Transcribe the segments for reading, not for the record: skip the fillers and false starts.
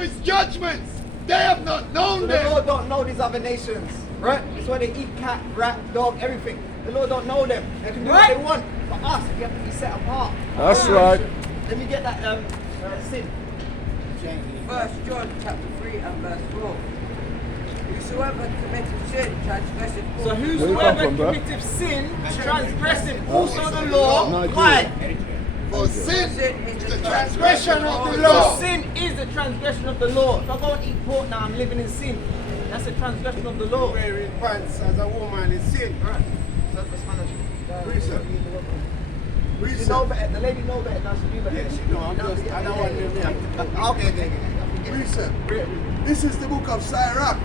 his judgments. They have not known So the them. Lord don't know these other nations, right? It's why they eat cat, rat, dog, everything. The Lord don't know them. They can do what they want. For us, we have to be set apart. That's right. Let me get that sin. 1 John chapter 3 and verse 4. Whosoever committeth sin transgresseth So all. whosoever committeth sin transgresseth also the law. Why? For sin is is the transgression of the So law. sin is the transgression of the law. If I go and eat pork now, I'm living in sin. That's a transgression of the law. Wearing pants as a woman is sin. Right. So that's Reason. She Reason. know better. The lady know better. Now she do better. Yeah, she know. I don't want them there. Okay. Reason. This is the book of Sirach,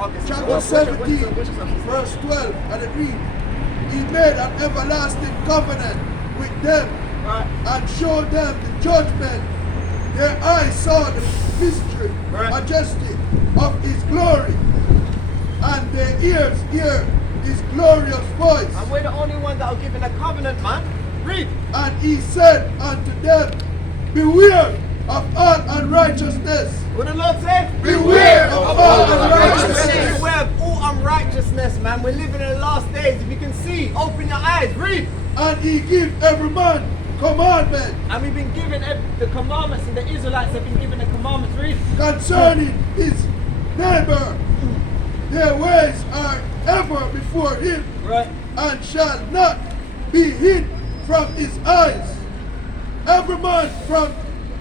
Okay. chapter 17, verse 12, and it reads, He made an everlasting covenant with them Right. and showed them the judgment. Their eyes saw the mystery, Right. majesty of His glory, and their ears hear His glorious voice. And we're the only ones that are given a covenant, man. Read. And He said unto them, Beware of all unrighteousness. What the Lord say? Beware of all unrighteousness. Beware of all unrighteousness, man. We're living in the last days. If you can see, open your eyes. Read. And He give every man commandment And we've been given the commandments, and the Israelites have been given the commandments. Read. concerning his neighbor. Their ways are ever before him, Right. and shall not be hid from his eyes. Every man from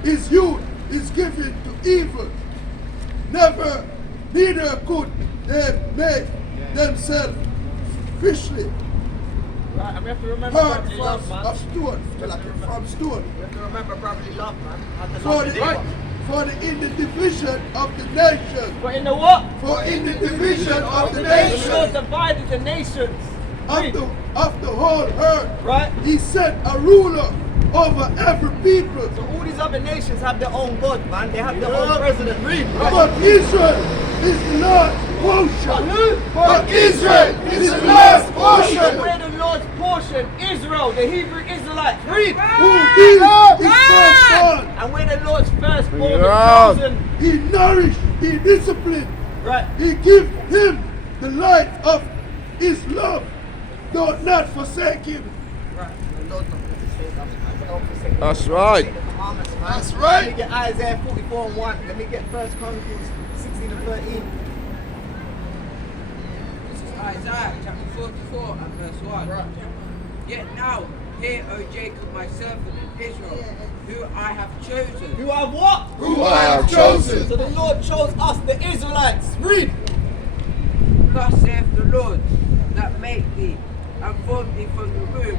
his youth is given to evil. Neither could they make themselves fishly. Right. And we have to remember Hard brotherly love, man. from stone, from stone. We have to remember brotherly love, man. And to For love the neighbor. in the division of the nation. But in the what? For in the division of the The nation Lord divided the nations. Read. of the whole earth, Right. He set a ruler over every people. So all these other nations have their own God, man. They have their own president. Read. But Israel is the Lord's portion. Who? But Israel is the Lord's And portion. we're the Lord's portion, Israel, the Hebrew Israelites. Read. Who is his firstborn. And we're the Lord's firstborn, Yeah. the chosen. He nourished, he disciplined, Right. he give him the light of his love. Do not forsake him. Right. The Lord not going to forsake us, man. Don't forsake That's us. right. Forsake the commandments, man. That's right. Let me get Isaiah 44 and 1. Let me get 1 Chronicles 16 and 13. This is Isaiah chapter 44 and verse 1. Right. Yet now, hear, O Jacob, my servant, and Israel, who I have chosen. You have what? Who I have chosen. So the Lord chose us, the Israelites. Read. Thus saith the Lord, that made thee and formed thee from the womb,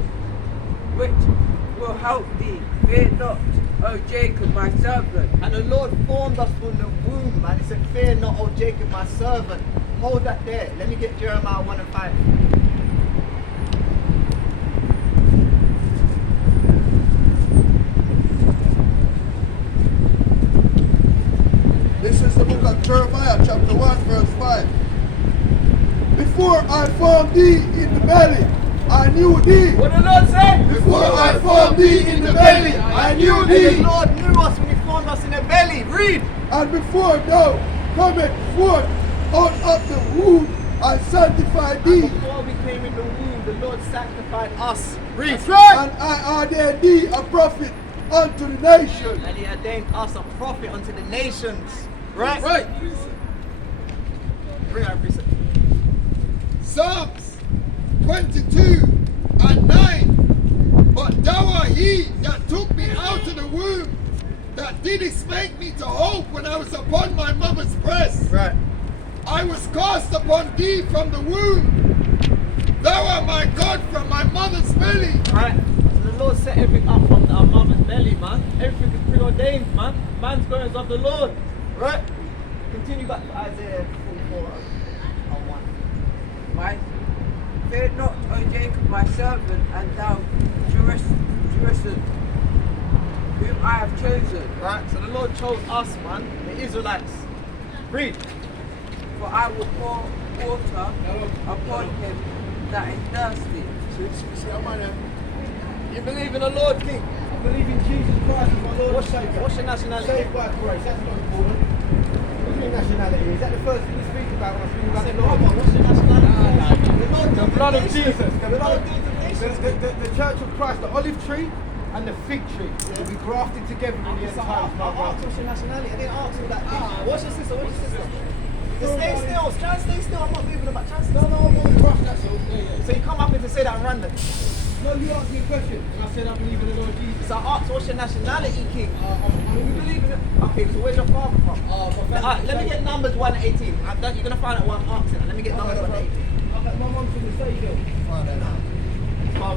which will help thee. Fear not, O Jacob, my servant. And the Lord formed us from the womb, man. He said, fear not, O Jacob, my servant. Hold that there. Let me get Jeremiah 1 and 5. This is the book of Jeremiah, chapter 1, verse 5. Before I formed thee in the belly, I knew thee. What did the Lord say? Before I formed thee in the belly, I knew And thee. the Lord knew us when He formed us in the belly. Read. And before thou comest forth out of the womb, I sanctified thee. Before we came in the womb, the Lord sanctified us. Read. And I ordained thee a prophet unto the nation. And He ordained us a prophet unto the nations. Right? Right. Bring out a precept. Psalms 22 and 9. But thou art he that took me out of the womb, that didst make me to hope when I was upon my mother's breast. Right. I was cast upon thee from the womb. Thou art my God from my mother's belly. Right. So the Lord set everything up from our mother's belly, man. Everything is preordained, man. Man's going is of the Lord. Right? Continue back to Isaiah 44 and 1. Fear not, O Jacob, my servant, and thou, Jerusalem, whom I have chosen. Right? So the Lord chose us, man, the Israelites. Read. For I will pour water upon him that is thirsty. You believe in the Lord, King? believe in Jesus Christ as my Lord and Saviour. What's your nationality? Saved by grace, that's not important. What's your nationality? Is that the first thing you speak about when I speak about the Lord? What's your nationality? The blood of Jesus. The blood of Jesus. The Church of Christ, the olive tree and the fig tree will be grafted together in the end times, my I asked brother. what's your nationality. I didn't ask all that. What's your sister? What's your sister? Just stay still. Try and stay still. I'm not moving about. Try and stay still. I'm going to rush, that's all. So you come up here to say that at random. No, you asked me a question, and I said I believe in the Lord Jesus. So I asked what's your nationality, King? You believe in it? Okay, so where's your father from? My family- Let me get numbers 1 to 18. You're going to find out what I'm asking. Let me get numbers 1 to 18. My mum's from the Seychelles. Father's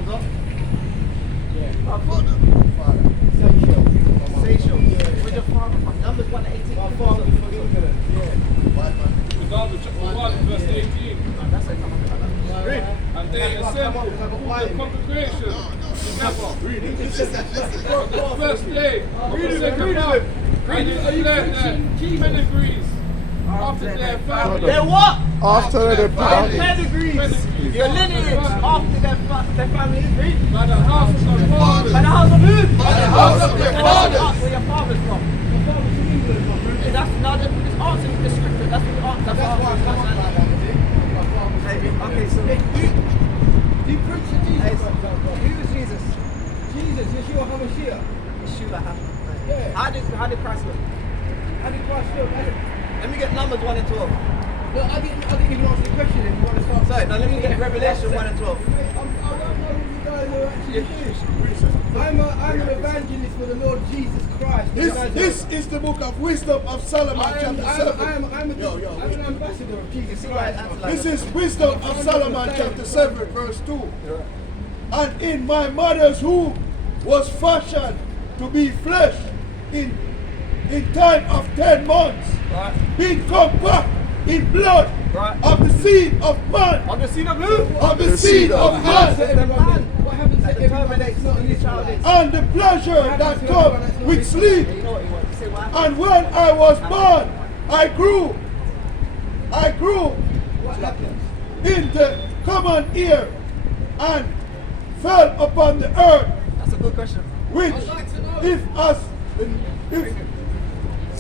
up. Yeah. Father. Seychelles. Where's your father from? Numbers 1 to 18. My father's from England. Yeah. White man. Example chapter 1, verse 18. That's it. Come on. Read. And they assembled the congregation together the first day of the second month, and they declared their pedigrees after their family. They're what? After the Their power. pedigrees. Your lineage after their family is read. By the house of the fathers. By the house of who? By the house of their And fathers. ask where your father's from. My father's from England, my friend. That's now just answering the scripture. That's what you answer. That's why I come up like that, is it? My father's from Okay, so Do you preach to Jesus? who is Jesus? Jesus, Yeshua HaMashiach. Yeshua happened. Yeah. How did Christ look? How did Christ look? Let me get numbers 1 and 12. No, I didn't even answer the question if you want to start. Sorry, now let me get Revelation 1 and 12. I don't know what you guys are actually doing. I'm an evangelist for the Lord Jesus Christ. This is the book of Wisdom of Solomon, chapter 7. I'm an ambassador of Jesus See why I Christ. answer like This that? is Wisdom of Solomon, chapter 7, verse 2. And in my mother's womb was fashioned to be flesh in time of 10 months, Right. being compact in blood Right. of the seed of man, On the seed of who? of the seed of What man, happens That to everyone that's determinates not who in the this child world? is. and the pleasure that comes with sleep. You know what he wants to say? What happened? And when I was born, I grew What happens? in the common ear and fell upon the earth, That's a good question. which I'd like to know. if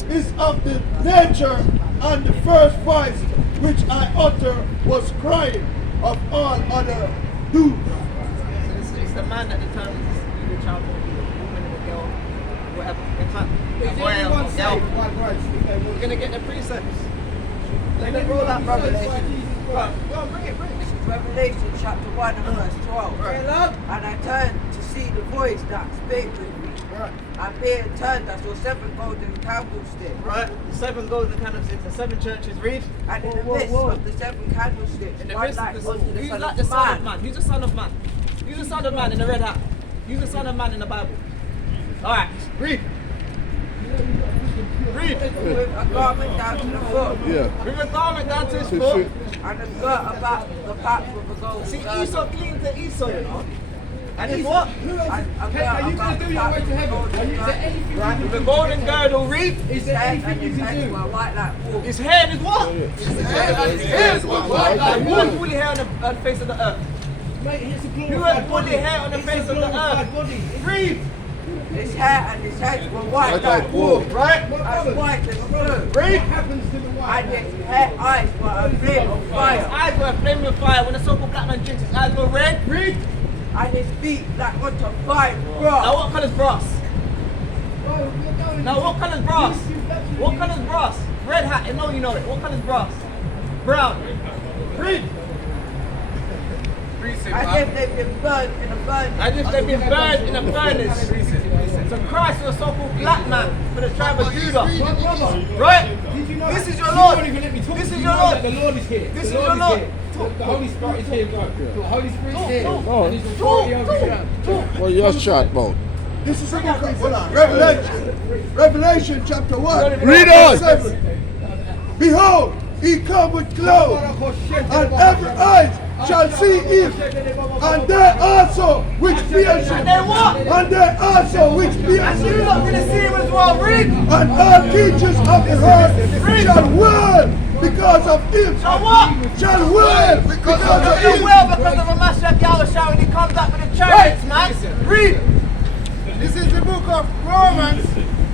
is of the nature and the first voice which I utter was crying of all other doom. So it's the man that determines who the child will be, the woman or the girl, whatever. In fact, Is a boy or everyone girl. saved by grace if they We're want? gonna get the precepts. Let Can them roll everyone that be saved by Revelation. Jesus Go on, Christ? go on, bring it. Revelation chapter 1 and verse 12. Hey, love. And I turned to see the voice that spake with me. Right. And being turned, I saw 7 golden candlesticks. Right. The 7 golden candlesticks, the 7 churches. Read. And in the midst of the 7 candlesticks, In the one midst like of the unto the who's Son like of the son of Man. man? Who's the son of man? Who's the son of man in the red hat? Who's the son of man in the Bible? All right. Read. Read. With a garment down to the foot. Yeah. Bring a garment down to his To foot. shoot. And a girt about the back with a golden See, girdle. Esau clean to Esau, you know. And it's what? Who else? And a Hey, girt are you about going to the do your back way to with a heaven? golden Is there girdle. anything Right. you With a can golden do? girdle, read. Is there And anything you his can head do? were white like wool. His hair is what? His hands were white like Who had wool. woolly hair on the face of the earth? Mate, it's a Who glorified had woolly body. hair on the It's face a of the glorified earth? body. Read. His hair and his head were white like wool. Right? As white as snow. What Read. happens to the white And man? his hair eyes were a flame of His fire. eyes were flaming with fire. When the so-called black man drinks, his eyes go red. Read. And his feet like unto fine Now brass. what colour's brass? Bro, you're going Now what colour's brass? You- What colour's brass? Red hat. I know you know it. What colour's brass? Brown. Read. As if they've been burned in a burning. As if they've been burned in a furnace. So Christ was a so-called black man for the tribe of Judah. My brother, Right? did you know This is your you Lord. won't even let me talk This to is you. your You know Lord. that the Lord is here. This The is Lord your Lord. here. The Holy Spirit is here, bro. The Holy Spirit is here. Talk, talk. And His authority over you. What you chat about? This is a book of hold on, Revelation chapter 1. Read verse on. 7. Behold, he come with clouds, and every eye shall see him, and they also which pierce him, And they what? and they also which pierce And you him, lot gonna see him as well. Read. and all creatures of the earth shall wail because of him, Shall what? shall wail because of You him. will because of a Mashiach Yahushua when he comes up with the chariots, man. Read. This is the book of Romans,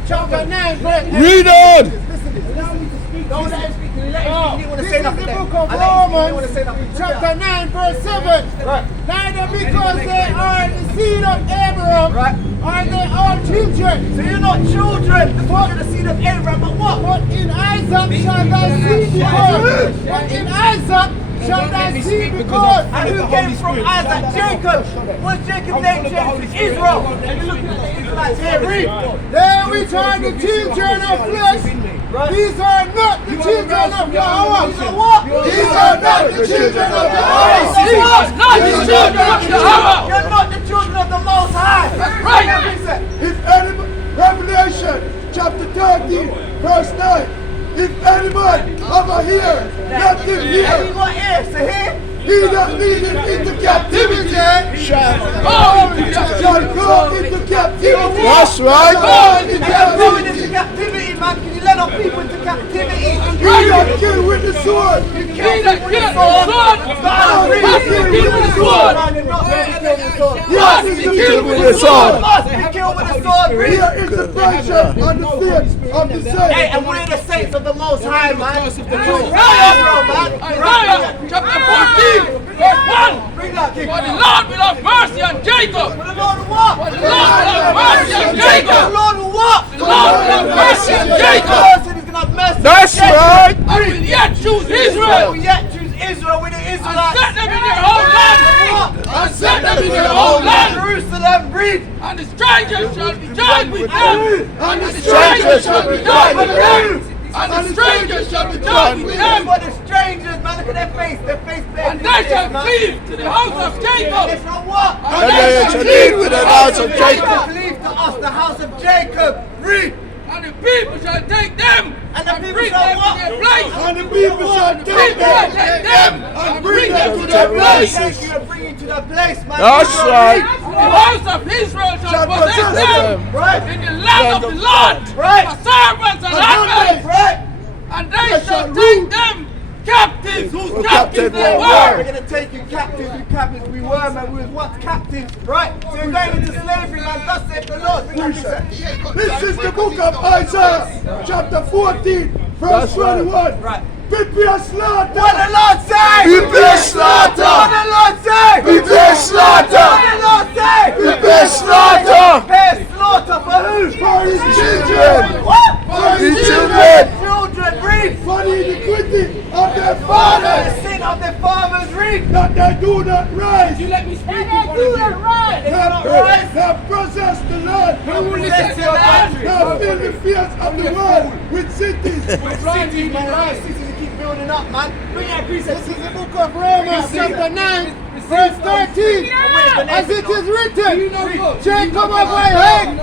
chapter 9, verse 9. Read on. Listen to this. Allow me to speak. Don't let him speak. Let him speak. He didn't want to This say is nothing. the then. book of I let him speak. He didn't want to say Romans, nothing. chapter 9, verse 7. Right. Neither because they are the seed of Abraham Right. are they all children. So you're not children. You're the seed of Abraham, but what? But in Isaac shall thy seed be called. But in Isaac shall thy seed be called. And who came from Isaac? Jacob. What's Jacob's name changed to Israel? And you're looking at the Israelites here. Read. They which are the children of flesh, these are not the children of Yahweh. These are what? These are not the children of Yahweh. These are not the children of Yahweh. You're not the children of the Most High. That's right. If any Revelation chapter 13, verse 9. If any man have a ear, let him And you hear. got ears to hear? He that leadeth into captivity Shall shall go into captivity. That's right. Shall go into You're going into captivity. captivity, man. Can you let our people into captivity? He that kill with the sword. He that killed the sword. God, He that kill with the sword. man, you're not going to kill the sword. Yes, he Kill with the sword. Must be killed with a sword. Read. Here is the branches and the faith of the Hey, saints. and we're the saints of the Most High, man. Isaiah chapter 14, verse 1. Bring that, For the Lord will have mercy on Jacob. For the Lord will what? For the Lord will have mercy on The Jacob. Lord will what? The Lord will have mercy on Jacob. God said he's going to have mercy. That's on Jacob. right. And will yet choose Israel Israel. will yet choose Israel with the And Israelites. set them in their own land. And set them in their own land. Jerusalem, read. And the strangers shall be judged with them. And the Strangers shall be judged with them. And the strangers shall be judged with Read them. for the strangers, man. Look at their face. Their face And they shall cleave to the house of They Jacob. shall what? And they shall lead with the house of Jacob. Cleave to us, the house of Jacob. Read. And the people shall take them And the people bring shall them to what? their place. And the people shall The take people shall them take them and bring them to to their their place. Thank you for bringing to the place, man. That's Israel, right. And the house of Israel shall possess them Right. in the land of the Lord Right. for servants and handmaids. Right. And they shall take them captives whose captives they We're were. going to take you captives, you captives. We were, man. We was once captives. Right. So you're going into slavery, man. Thus saith the Lord. This is the book of Isaiah, chapter 14, verse 21. Right. Prepare slaughter. What the Lord say? Prepare slaughter. What the Lord say? Prepare slaughter. What the Lord say? Prepare slaughter. Prepare slaughter for who? For his children. What? For his children. Children, read. For the iniquity of their For the fathers, sin of their fathers, read. that they do not rise. Let me speak They not rise. Have possessed the land. Possess your country. Have filled the fields of the world with cities. Cities, man. Cities to keep building up, man. Bring that precept. This is the book of Romans, chapter 9, verse 13. As it is written, Jacob have I hate.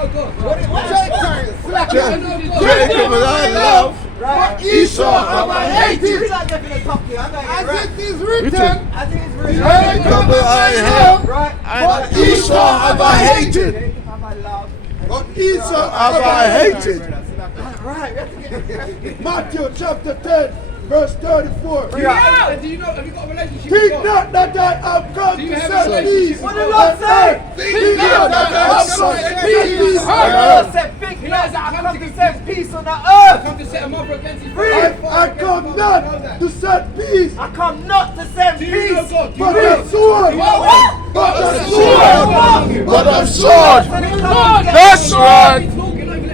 Jacob and I love. Right. Esau have I Read hated. that definite top here. I'm going to get As right. it is written, I think it's really Jacob and I have. right. And Esau have I hated. Jacob have I loved. But Esau Have I hated. Right. We have to get Matthew chapter 10, verse 34. Yeah. Do you know, have you got a relationship Think not that I have come to set peace. What did the Lord say? Think not that I have come to set peace. The Lord said, think not that I come to set peace on the earth. come to set him up against his I come not to set peace, I come not to send peace. but a sword. What? But a sword. But a sword. That's right.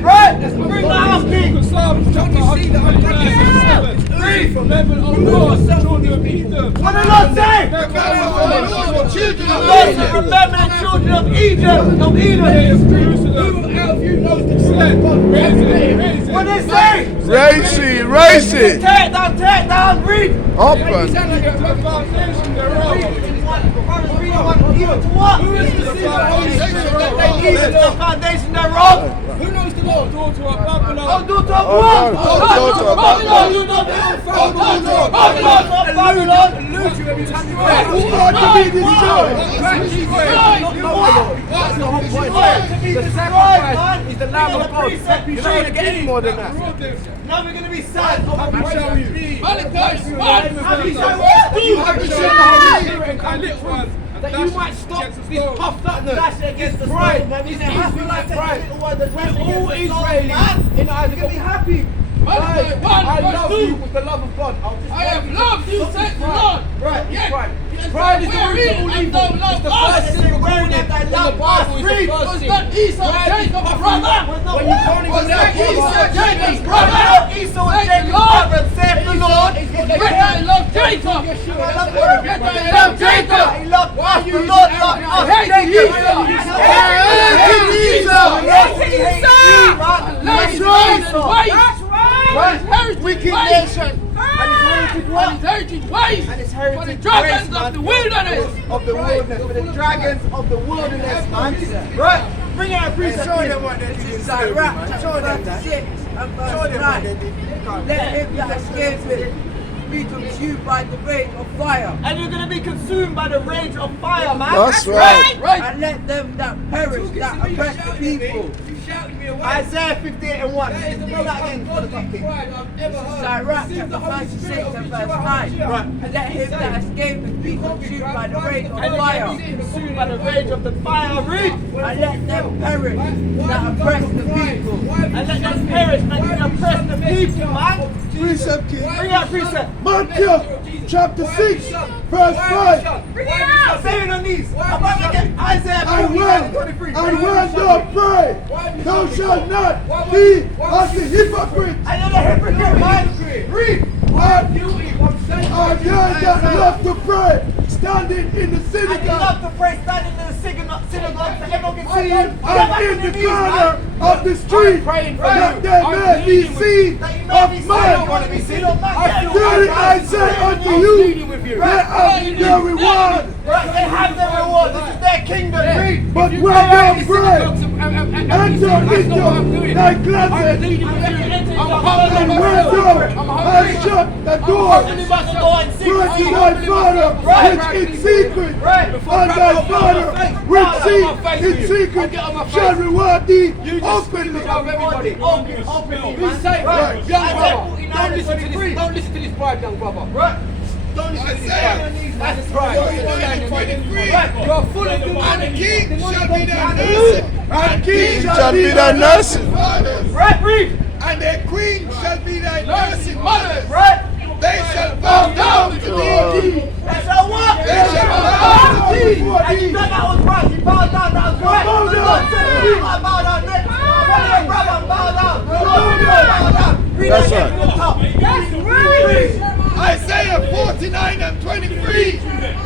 Right. Bring the house king. Psalms chapter 137. Read from heaven, O Lord, children of Edom. What did the Lord say? The Lord said, remember the children of Egypt, of Edom. Who of you knows the sled? Raise it. What did it say? Race it. Tear it down, read. Open. Sound like a foundation thereof. Read one, even to what? Who is the foundation Even to the foundation thereof. Who knows the Lord? Daughter of Babylon. Oh, do to what? Daughter of Babylon. Lose you every time you Who play. are to be destroyed? That's the whole point. To be destroyed, man. He's the Lamb of God. You're not going to get any more than that. Now we're going to be sad. Shall we be? Malachi 1. Happy shall we I be? little ones. that you might stop this puffed up dash against the pride, man. You have to like pride. We're all Israelis in eyes. You can be happy. Guys, I love you with the love of God. I have loved you, said the Lord. Right, Yeah. pride. Pride is the root of all evil. It's the first sin recorded in the Bible. It's the first Was sin. not Esau Jacob's brother? When you can't even Was say not Esau Jacob's brother. brother? Esau and Jacob's brother, saith the Lord. I love Jacob. I love Jacob. He loved Why us. you The using Lord that? loved us. I hate Jacob. Esau. He I hate Esau. Yes, he hates you, man. That's He right. hates Esau. That's right. Right. Wicked nation. And his heritage And what? his heritage ways. And his For heritage the dragons grace, man. of the wilderness. Of the wilderness. For the dragons of the wilderness, man. Right. Bring out a priest. Show them what they did in slavery, man. Show them that. 36 and Show verse them 9. what they did. Let him that escapes it be consumed by the rage of fire. And you're going to be consumed by the rage of fire, man. That's right. And let them that perish that oppress the people. Isaiah 58 and 1. Read that again for the top king. Sirach chapter 36 and verse 9. And let him that escapeth be consumed by the rage of And fire. you're going to be consumed by the rage of the fire. Read. And let them perish that oppress the people. And let them perish, man. You oppress the people, man. Precept King. Bring out precept. Matthew chapter 6, verse 5. Bring it out. Say it on these. I'm about to get Isaiah And 23. when thou pray, thou shalt not be as the hypocrite. And you're the hypocrite, man. Read. Are they that love to pray, standing in the And you synagogue love to pray standing in the synagogue so everyone can see you. and in the corner of the street, that they may be seen That you may be of seen. I don't want man. to be seen of man. Truly I say unto you, they have their reward. Right, they have their reward. This is their kingdom. Read. But when thou pray, enter into thy closet, and when thou hast shut the door, Open the door and see. pray to thy Father which in secret, and thy Father which in secret shall reward thee openly. Openly, Be man. safe, Right. young brother. Isaiah Don't listen to 49 this. Don't listen to this pride, young brother. Right. Don't listen to this. That's pride. You're full of And the king shall be thy Right. nursing. And king Shall be thy nursing. Fathers. Right, read. And their queen shall be thy nursing mothers. Right. They shall bow down to thee. They shall what? They shall bow to thee. And you know that was right. He bowed down. That was right. Bow The down. Lord said, "You might bow down next." Follow your brother, bow down. The Lord said, bow down. Read That's that again right. from the top. That's right. Isaiah 49 and 23.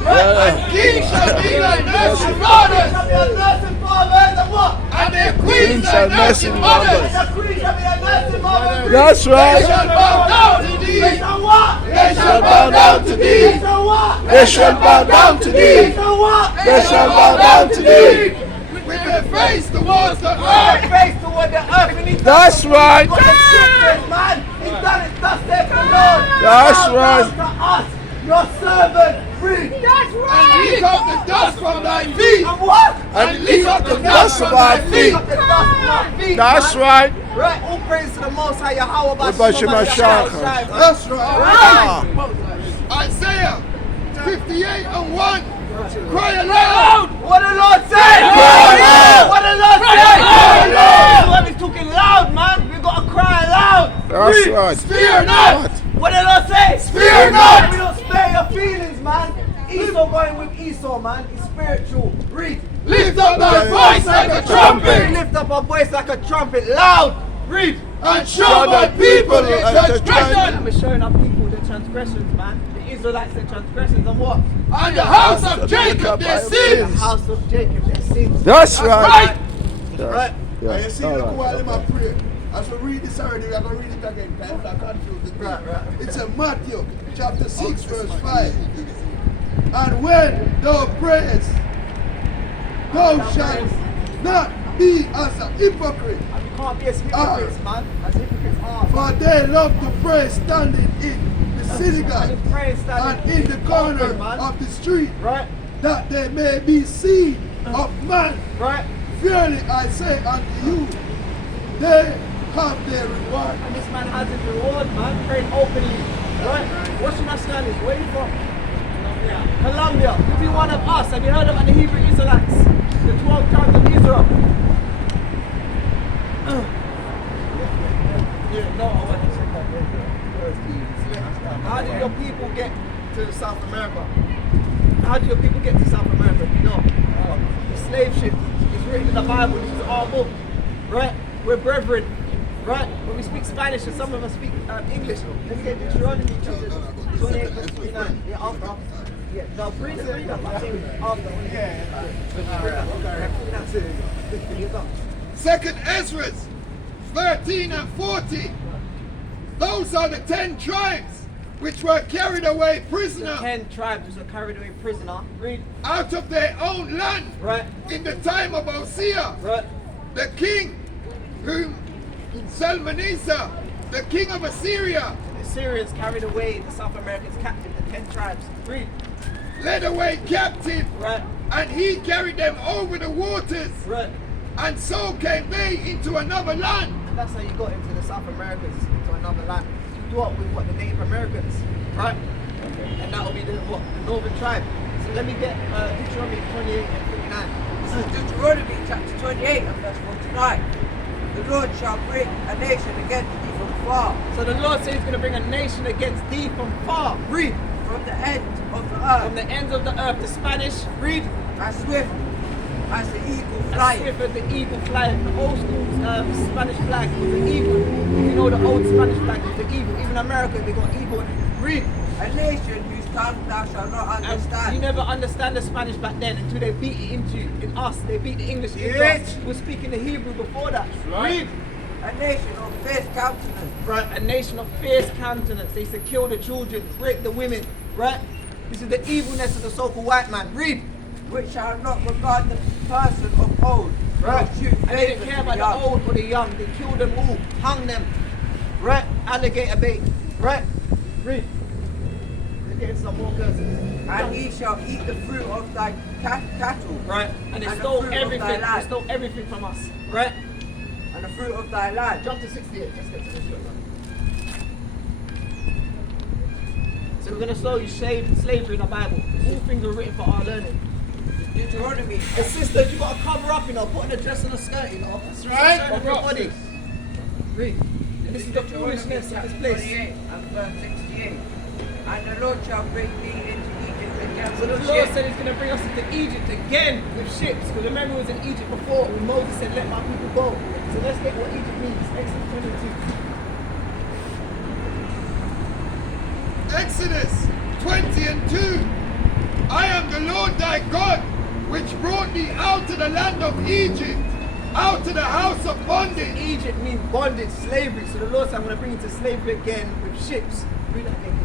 Right. And king shall be thy nursing Shall fathers. be a nursing fathers and what? And their King queens shall thy nursing nursing mothers. mothers. The queen shall be a nursing mother. That's They right. shall bow down to They thee. shall what? They shall bow down to They thee. shall what? They shall bow down to They thee. shall what? They shall bow down to thee. With their face towards the Our earth. face toward the earth and he That's right. got the scriptures, man. He's done it, thus saith the Lord. That's Bow right. down to us, your servant. Read. That's And lick up the dust from thy feet. And what? And lick up the dust of our Lick feet. up the dust from our feet, That's man. right. Right, all praise to the Most High Yahweh. What about Shema Shaka? That's right. Ah. Isaiah 58 and 1. Cry aloud. What the Lord say? Cry aloud. What the Lord say? Cry aloud. What is talking loud, man? We gotta cry loud. That's right. Fear not. What the Lord say? Fear not. We don't spare your feelings, man. Esau going with Esau, man. It's spiritual. Read. Lift up thy voice like a We trumpet. lift up our voice like a trumpet, loud. Read. And show thy people their transgression. And we're showing our people their transgressions, man. The Israelites their transgressions and what? And the house of Jacob their The sins. house of Jacob their sins. That's right. Right. And you see, All look right. while in my prayer. As we read this already, we're going to read it again. I'm not confused. Right. It's in Matthew chapter 6, verse 5. And when thou prayest, thou shalt not be as a hypocrite, And you can't be as hypocrites, man. As hypocrites are. for they love to pray standing in the synagogue And pray and in the corner man. of the street, Right. that they may be seen of man. Right. Verily I say unto you, they have their reward. And this man has his reward, man. Praying openly. Right. What's your nationality? Where are you from? Colombia, you'll be one of us. Have you heard about the Hebrew Israelites? The 12 tribes of Israel. Yeah, no, I want to check that. How did your people get to South America? How did your people get to South America? You know, the slave ship is written in the Bible. This is our book, right? We're brethren, right? When we speak Spanish and some of us speak English, let's get Deuteronomy chapter 28 verse 29. Yeah, after. Yeah, no, read up. I think after. That's it. You go. Second Ezra 13 and 40. Those are the 10 tribes which were carried away prisoner 10 tribes which were carried away prisoner. Read. out of their own land Right. in the time of Hosea, Right. the king whom Salmanesa, the king of Assyria, The Syrians carried away the South Americans captive, the 10 tribes. Read. led away captive, Right. and he carried them over the waters, Right. and so came they into another land. And that's how you got into the South Americans, into another land. You dwelt with what the Native Americans, right? And that will be the Northern tribe. So let me get Deuteronomy 28 and 59. This is Deuteronomy chapter 28 and verse 49. The Lord shall bring a nation against thee from far, So the Lord says He's going to bring a nation against thee from far. Read. from the end of the From earth, the ends of the earth, the Spanish. Read. as swift as the eagle As flying. swift as the eagle flying. The old school Spanish flag was the eagle. If you know the old Spanish flag was the eagle. Even America, they got eagle. Read. A nation whose tongue thou shalt not And you understand. never understand the Spanish back then until they beat it into you. In us, they beat the English into Yes. us. We're speaking the Hebrew before that. Read. A nation of fierce countenance, Right, a nation of fierce countenance. They used to kill the children, rape the women. Right? This is the evilness of the so-called white man. Read. which shall not regard the person of old, Right. nor shoot And they didn't favour care to about the young. the old or the young. They killed them all, hung them. Right? Alligator bait. Right? Read. Let's get into some more curses. And he shall eat the fruit of thy cattle, Right? And they And the stole fruit of thy everything. They land. stole everything from us. Right? and the fruit of thy land. Jump to 68. Let's get to this one. So we're going to show you slavery in the Bible. All things were written for our learning. Deuteronomy, And sisters, you got to cover up, you know, putting a dress and a skirt, you know. That's right. Cover your body. Read. And this is the foolishness of this place. 28 and verse 68. And the Lord shall bring thee into Egypt again So the with Lord ships, said He's going to bring us into Egypt again with ships. Because remember, we was in Egypt before when Moses said, "Let my people go." So let's get what Egypt means. Exodus 22. Exodus 20 and 2. I am the Lord thy God, which brought thee out of the land of Egypt, out of the house of bondage. Egypt means bondage, slavery. So the Lord said, "I'm going to bring you into slavery again with ships." Read that again.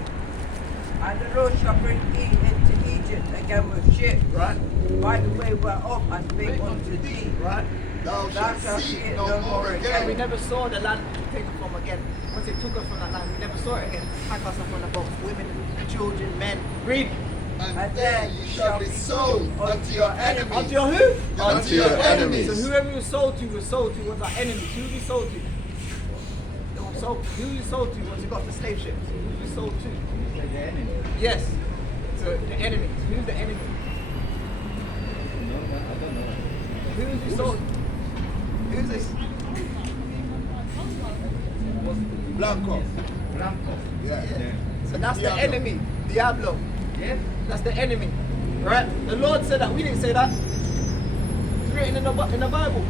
and the Lord shall bring thee into Egypt again with ships, Right. by the way whereof I spake unto thee. Right. Thou shalt see it no more And we again. never saw the land taken from again. Once they took us from that land, we never saw it again. Pack us up on the boats, women, children, men. Read. And there ye shall be sold unto your Unto enemies. your who? Unto your enemies. So whoever we sold to was our enemies. Who we sold to? They were sold. Who we sold to once we got the slave ships? Who we sold to? The enemy. Yes. So the enemies. Who's the enemy? Who was we sold? Who's this? Blanco. Yeah. So that's the enemy, Diablo. Yeah. That's the enemy, right? The Lord said that. We didn't say that. It's written in the Bible.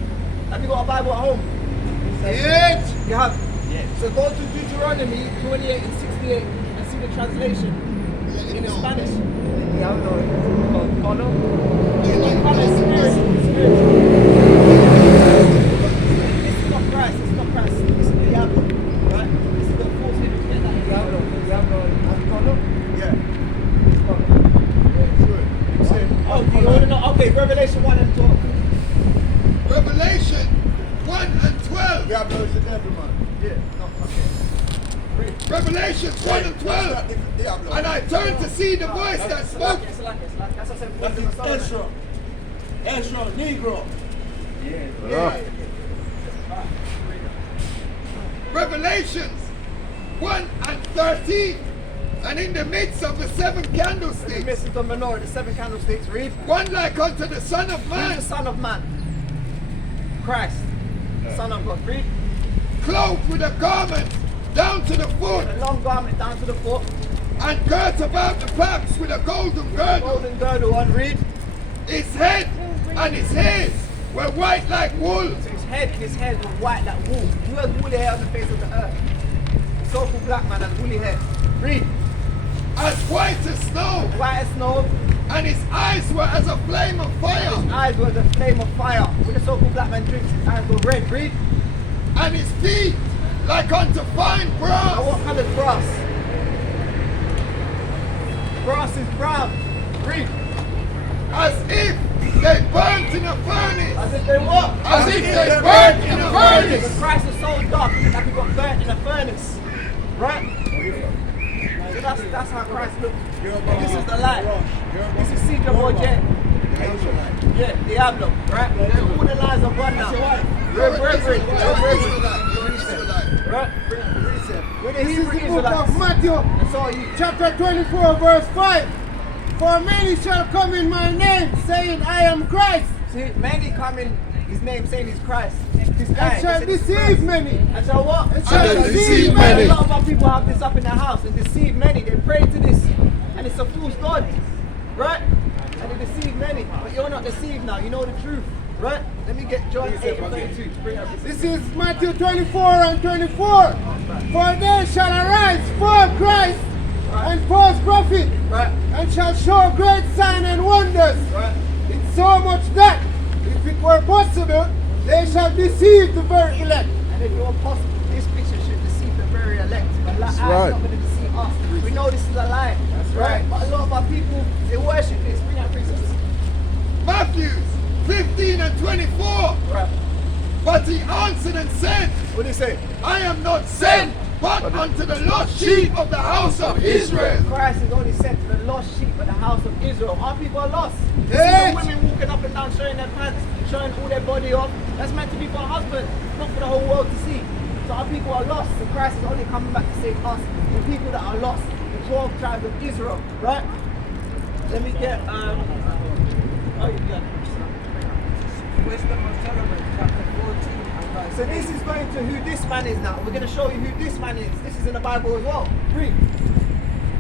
Have you got a Bible at home? Yes. You have. Yeah. So go to Deuteronomy 28 and 68 and see the translation in Spanish. Diablo. Color. Spirit. This is not Christ. This is not Christ. This is Diablo, right? This is the false image. Get that Diablo. Yeah. Oh, do you want to know? Okay, Revelation 1 and 12. Revelation 1 and 12. Diablo is the devil, man. Yeah, no, okay. Read. Revelation 1 and 12. Diablo. And I turned to see the voice that spoke. It's like. That's what I said. That is Ezra. Ezra, Negro. Ah. Revelations 1 and 13. And in the midst of the 7 In the candlesticks, midst of the menorah, the 7 candlesticks, read. one like unto the Son of Who's Man, the Son of Man? Christ, the Son of God. Read. clothed with a garment down to the foot, A long garment down to the foot, and girt about the paps with a golden girdle. golden girdle on. Read. His head and his hairs were white like wool, So his head and his hair were white like wool. Who has woolly hair on the face of the earth? The so-called black man has woolly hair. Read. as white as snow, White as snow. and his eyes were as a flame of His fire, eyes were the flame of fire. When the so-called black man drinks, his eyes were red. Read. and his feet like unto fine Now brass, what colour is brass? Brass is brown. Read. as if they burnt in a furnace. As if they what? As if they burnt in a The furnace. Christ is so dark that he got burnt in a furnace. Right? So that's how Christ looks. This is the light. This is Cedar Borgia. Yeah, Diablo. Right? All the lies are gone now. We're brethren. Right? We're the This is Hebrew the book Israelites. of Matthew, That's all you. chapter 24, verse 5. For many shall come in my name, saying, I am Christ, See, many come in his name saying he's Christ. He's and Christ. shall deceive many. And shall what? And shall shall deceive deceive many. A lot of our people have this up in their house and deceive many. They pray to this, and it's a false god, right? And they deceive many. But you're not deceived now. You know the truth, right? Let me get John 8 and 32 to bring up this. This is Matthew 24 and 24. For they shall arise false Christ and false prophet, Right, and shall show great signs and wonders. right. It's so much that, if it were possible, they shall deceive the very elect. And if it were possible, this picture should deceive the very elect. But like, right. not going to deceive us. We know this is a lie. That's right. But a lot of our people, they worship this. Bring out priestess. Matthew 15 and 24. Right. But he answered and said, What do you say? I am not sent but unto the lost sheep of the house of Israel. Christ is only sent to the lost sheep of the house of Israel. Our people are lost. You Yes. see the women walking up and down showing their pants, showing all their body off. That's meant to be for a husband, not for the whole world to see. So our people are lost. So Christ is only coming back to save us, the people that are lost, the 12 tribes of Israel, right? Let me get oh you got it. Wisdom of Solomon, chapter 14 and verse So this 8. is going to who this man is now. We're going to show you who this man is. This is in the Bible as well. Read.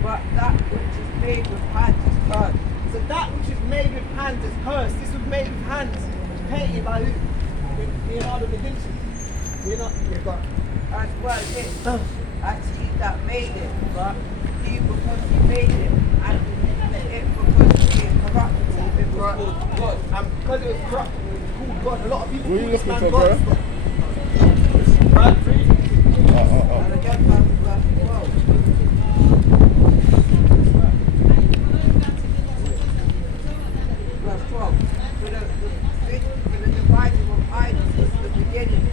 But that which is made with hands is cursed. So that which is made with hands is cursed. This was made with hands. Painted by who? Leonardo da Vinci. You've got. As well it, as he that made it, but he because he made it, and it because he is corruptible, it was called God. And because it was corrupt, it was called God. A lot of people What are call you this looking man for, God. bro? Right, read. And again, verse 12. Verse 12. For the dividing of idols is the beginning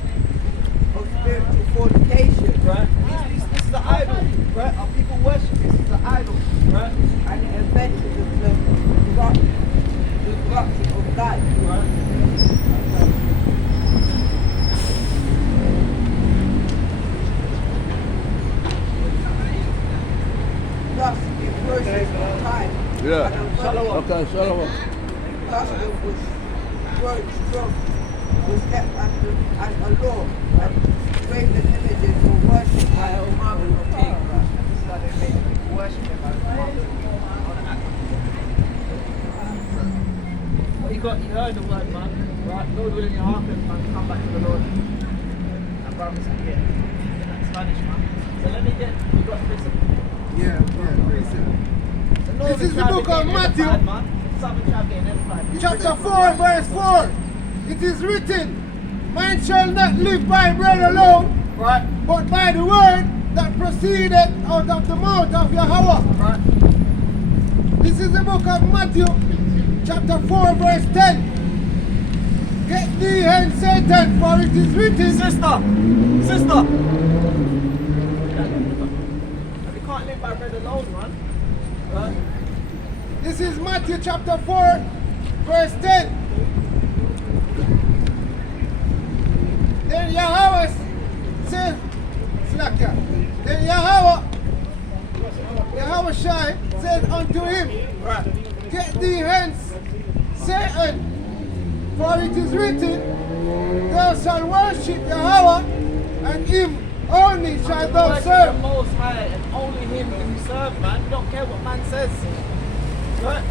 of spiritual fornication. Right. This is the idol. Right. Our people worship this. This is the idol. Right. And it invented the corruption of life. Right. Thus, in process of time, Yeah. and Shalom. Okay, shalom. custom was grown strong, was kept as a law, and graven images were worshipped by a marble of king. This is how they make people worship them. But you heard the word, man. Right? Lord willing, your heart man, come back to the Lord. And promise to get that Spanish, man. So let me get, we got this. This is the book of Matthew. Southern tribe getting edified. Chapter 4, verse 4. It is written, man shall not live by bread alone, Right? but by the word that proceedeth out of the mouth of Yahweh. Right? This is the book of Matthew, chapter 4, verse 10. Get thee hence, Satan, for it is written. Sister! We can't live by bread alone, man. Right? This is Matthew chapter 4, verse 10. Then Yahweh said, Slacker. Then Yahweh Yahushua said unto him, Right. Get thee hence, Satan, for it is written, Thou shalt worship Yahweh, and him only shalt thou Worship serve. the Most High and only Him do you serve, man. You don't care what man says. Right?